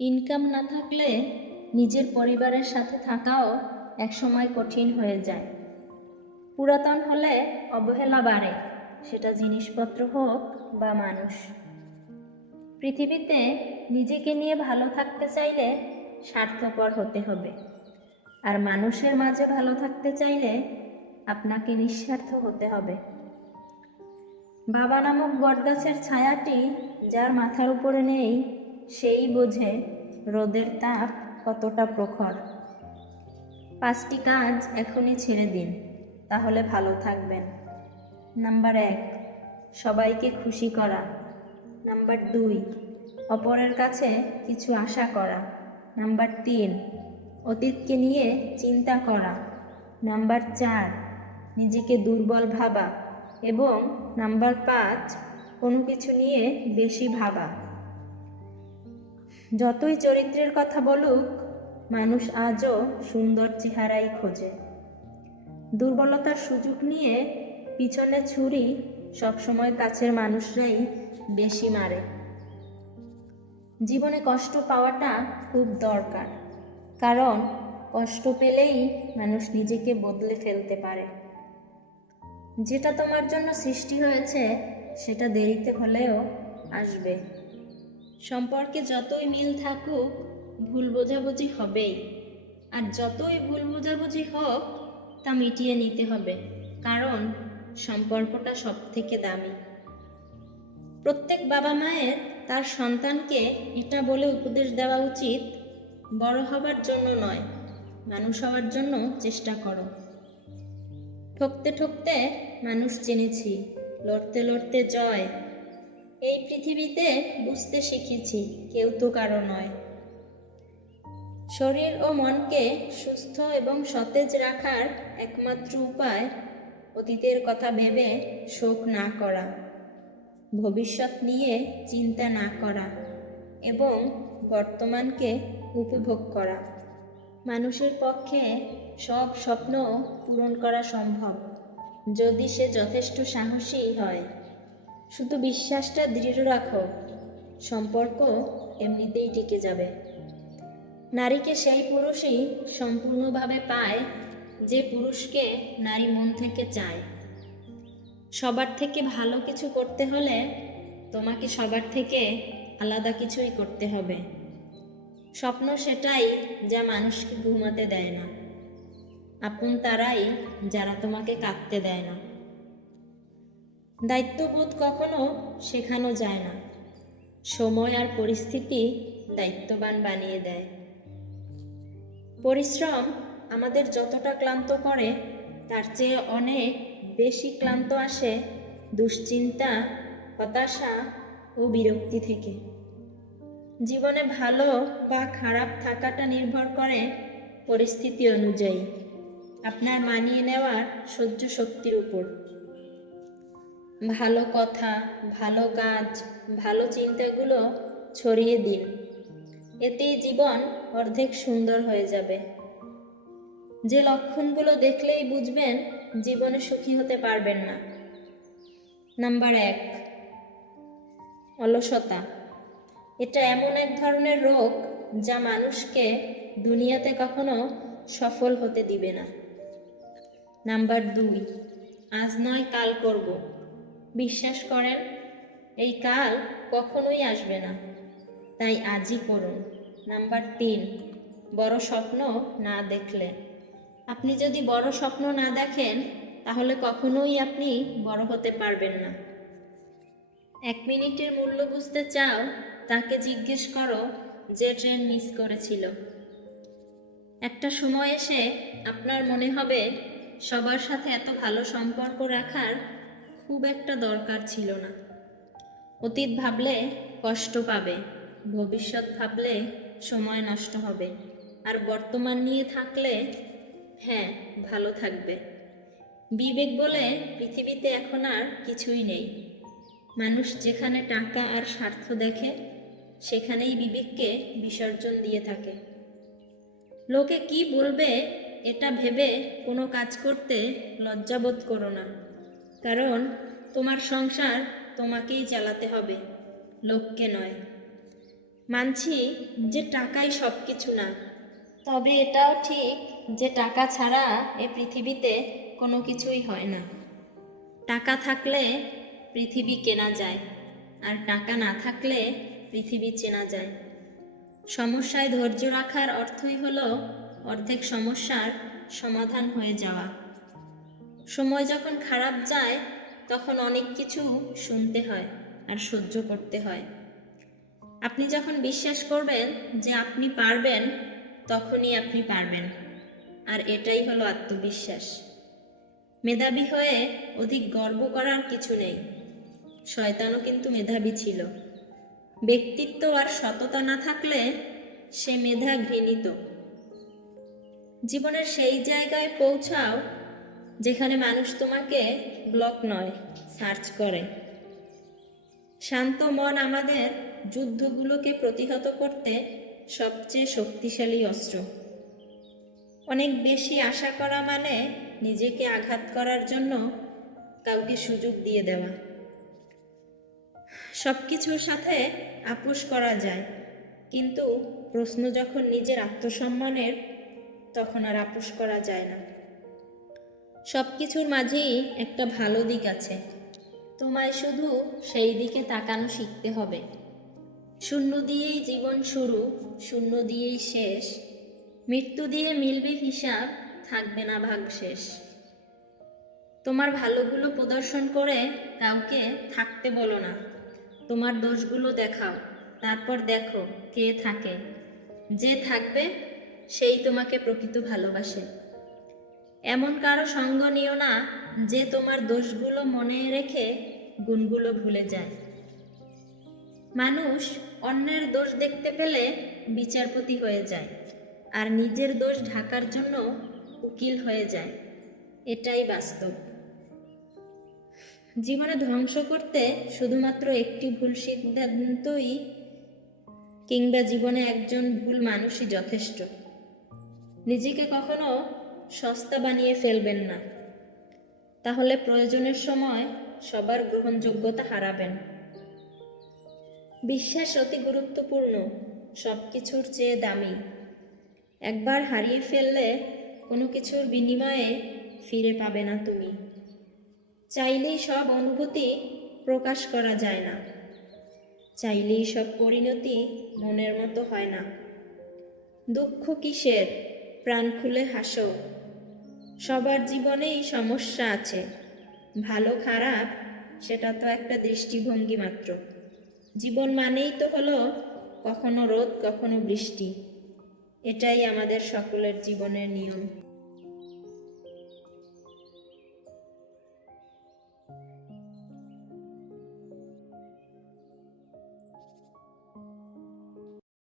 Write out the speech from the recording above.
Income না থাকলে নিজের পরিবারের সাথে থাকাও একসময় কঠিন হয়ে যায়। পুরাতন হলে অবহেলা বাড়ে, সেটা জিনিসপত্র হোক বা মানুষ। পৃথিবীতে নিজেকে নিয়ে ভালো থাকতে চাইলে স্বার্থপর হতে হবে, আর মানুষের মাঝে ভালো থাকতে চাইলে আপনাকে নিঃস্বার্থ হতে হবে। বাবা নামক বটগাছের ছায়াটি যার মাথার উপরে নেই, সেই বোঝে রোদের তাপ কতটা প্রখর। 5টি কাজ এখনই ছেড়ে দিন, তাহলে ভালো থাকবেন। নাম্বার 1, সবাইকে খুশি করা। নাম্বার 2, অপরের কাছে কিছু আশা করা। নাম্বার 3, অতীতকে নিয়ে চিন্তা করা। নাম্বার 4, নিজেকে দুর্বল ভাবা। এবং নাম্বার 5, কোনো কিছু নিয়ে বেশি ভাবা। যতই চরিত্রের কথা বলুক, মানুষ আজও সুন্দর চেহারাই খোঁজে। দুর্বলতার সুযোগ নিয়ে পিছনে ছুরি সবসময় কাছের মানুষরাই বেশি মারে। জীবনে কষ্ট পাওয়াটা খুব দরকার, কারণ কষ্ট পেলেই মানুষ নিজেকে বদলে ফেলতে পারে। যেটা তোমার জন্য সৃষ্টি হয়েছে সেটা দেরিতে হলেও আসবে। সম্পর্কে যতই মিল থাকুক, ভুল বোঝাবুঝি হবেই। আর যতই ভুল বোঝাবুঝি হোক, তা মিটিয়ে নিতে হবে, কারণ সম্পর্কটা সব থেকে দামি। প্রত্যেক বাবা মায়ের তার সন্তানকে এটা বলে উপদেশ দেওয়া উচিত, বড় হবার জন্য নয়, মানুষ হওয়ার জন্য চেষ্টা করো। ঠকতে ঠকতে মানুষ চিনেছি, লড়তে লড়তে জয়। এই পৃথিবীতে বুঝতে শিখেছি, কেউ তো কারো নয়। শরীর ও মনকে সুস্থ এবং সতেজ রাখার একমাত্র উপায় অতীতের কথা ভেবে শোক না করা, ভবিষ্যৎ নিয়ে চিন্তা না করা এবং বর্তমানকে উপভোগ করা। মানুষের পক্ষে সব স্বপ্ন পূরণ করা সম্ভব, যদি সে যথেষ্ট সাহসী হয়। শুধু বিশ্বাসটা দৃঢ় রাখো, সম্পর্ক এমনিতেই টিকে যাবে। নারীকে সেই পুরুষই সম্পূর্ণভাবে পায় যে পুরুষকে নারী মন থেকে চায়। সবার থেকে ভালো কিছু করতে হলে তোমাকে সবার থেকে আলাদা কিছুই করতে হবে। স্বপ্ন সেটাই যা মানুষকে ঘুমাতে দেয় না, আপন তারাই যারা তোমাকে কাঁদতে দেয় না। দায়িত্ববোধ কখনো শেখানো যায় না, সময় আর পরিস্থিতি দায়িত্ববান বানিয়ে দেয়। পরিশ্রম আমাদের যতটা ক্লান্ত করে, তার চেয়ে অনেক বেশি ক্লান্ত আসে দুশ্চিন্তা, হতাশা ও বিরক্তি থেকে। জীবনে ভালো বা খারাপ থাকাটা নির্ভর করে পরিস্থিতি অনুযায়ী, আপনার মানিয়ে নেওয়ার সহ্য শক্তির উপর। ভালো কথা, ভালো কাজ, ভালো চিন্তাগুলো ছড়িয়ে দিন, এতেই জীবন অর্ধেক সুন্দর হয়ে যাবে। যে লক্ষণগুলো দেখলেই বুঝবেন জীবনে সুখী হতে পারবেন না। নাম্বার 1, অলসতা। এটা এমন এক ধরনের রোগ যা মানুষকে দুনিয়াতে কখনো সফল হতে দিবে না। নাম্বার 2, আজ নয় কাল করব। বিশ্বাস করেন, এই কাল কখনোই আসবে না, তাই আজই করুন। নাম্বার 3, বড় স্বপ্ন না দেখলে। আপনি যদি বড় স্বপ্ন না দেখেন, তাহলে কখনোই আপনি বড় হতে পারবেন না। 1 মিনিটের মূল্য বুঝতে চাও, তাকে জিজ্ঞেস করো যে ট্রেন মিস করেছিল। একটা সময় এসে আপনার মনে হবে সবার সাথে এত ভালো সম্পর্ক রাখার খুব একটা দরকার ছিল না। অতীত ভাবলে কষ্ট পাবে, ভবিষ্যৎ ভাবলে সময় নষ্ট হবে, আর বর্তমান নিয়ে থাকলে হ্যাঁ, ভালো থাকবে। বিবেক বলে পৃথিবীতে এখন আর কিছুই নেই। মানুষ যেখানে টাকা আর স্বার্থ দেখে, সেখানেই বিবেককে বিসর্জন দিয়ে থাকে। লোকে কি বলবে এটা ভেবে কোনো কাজ করতে লজ্জাবোধ করো না, কারণ তোমার সংসার তোমাকেই চালাতে হবে, লোককে নয়। মানছি যে টাকাই সব কিছু না, তবে এটাও ঠিক যে টাকা ছাড়া এ পৃথিবীতে কোনো কিছুই হয় না। টাকা থাকলে পৃথিবী কেনা যায়, আর টাকা না থাকলে পৃথিবী চেনা যায়। সমস্যায় ধৈর্য রাখার অর্থই হলো অর্ধেক সমস্যার সমাধান হয়ে যাওয়া। সময় যখন খারাপ যায় তখন অনেক কিছু শুনতে হয় আর সহ্য করতে হয়। আপনি যখন বিশ্বাস করবেন যে আপনি পারবেন, তখনই আপনি পারবেন, আর এটাই হলো আত্মবিশ্বাস। মেধাবী হয়ে অধিক গর্ব করার কিছু নেই। শয়তানও কিন্তু মেধাবী ছিল। ব্যক্তিত্ব আর সততা না থাকলে সে মেধা ঘৃণিত। জীবনের সেই জায়গায় পৌঁছাও যেখানে মানুষ তোমাকে ব্লক নয়, সার্চ করে। শান্ত মন আমাদের যুদ্ধগুলোকে প্রতিহত করতে সবচেয়ে শক্তিশালী অস্ত্র। অনেক বেশি আশা করা মানে নিজেকে আঘাত করার জন্য কাউকে সুযোগ দিয়ে দেওয়া। সব কিছুর সাথে আপোষ করা যায়, কিন্তু প্রশ্ন যখন নিজের আত্মসম্মানের, তখন আর আপোষ করা যায় না। সব কিছুর মাঝেই একটা ভালো দিক আছে, তোমায় শুধু সেই দিকে তাকানো শিখতে হবে। শূন্য দিয়েই জীবন শুরু, শূন্য দিয়েই শেষ। মৃত্যু দিয়ে মিলবে হিসাব, থাকবে না ভাগশেষ। তোমার ভালোগুলো প্রদর্শন করে কাউকে থাকতে বলো না, তোমার দোষগুলো দেখাও, তারপর দেখো কে থাকে। যে থাকবে সেই তোমাকে প্রকৃত ভালোবাসে। এমন কারো সঙ্গ নিও না যে তোমার দোষগুলো মনে রেখে গুণগুলো ভুলে যায়। মানুষ অন্যের দোষ দেখতে পেলে বিচারপতি হয়ে যায়, আর নিজের দোষ ঢাকার জন্য উকিল হয়ে যায়। এটাই বাস্তব। জীবনে ধ্বংস করতে শুধুমাত্র একটি ভুল সিদ্ধান্তই কিংবা জীবনে একজন ভুল মানুষই যথেষ্ট। নিজেকে কখনো সস্তা বানিয়ে ফেলবেন না, তাহলে প্রয়োজনের সময় সবার গ্রহণযোগ্যতা হারাবেন। বিশ্বাস অতি গুরুত্বপূর্ণ, সব কিছুর চেয়ে দামি। একবার হারিয়ে ফেললে কোনো কিছুর বিনিময়ে ফিরে পাবে না তুমি। চাইলেই সব অনুভূতি প্রকাশ করা যায় না, চাইলেই সব পরিণতি মনের মতো হয় না। দুঃখ কিসের, প্রাণ খুলে হাসো। সবার জীবনেই সমস্যা আছে, ভালো খারাপ সেটা তো একটা দৃষ্টিভঙ্গি মাত্র। জীবন মানেই তো হলো কখনো রোদ কখনো বৃষ্টি। এটাই আমাদের সকলের জীবনের নিয়ম।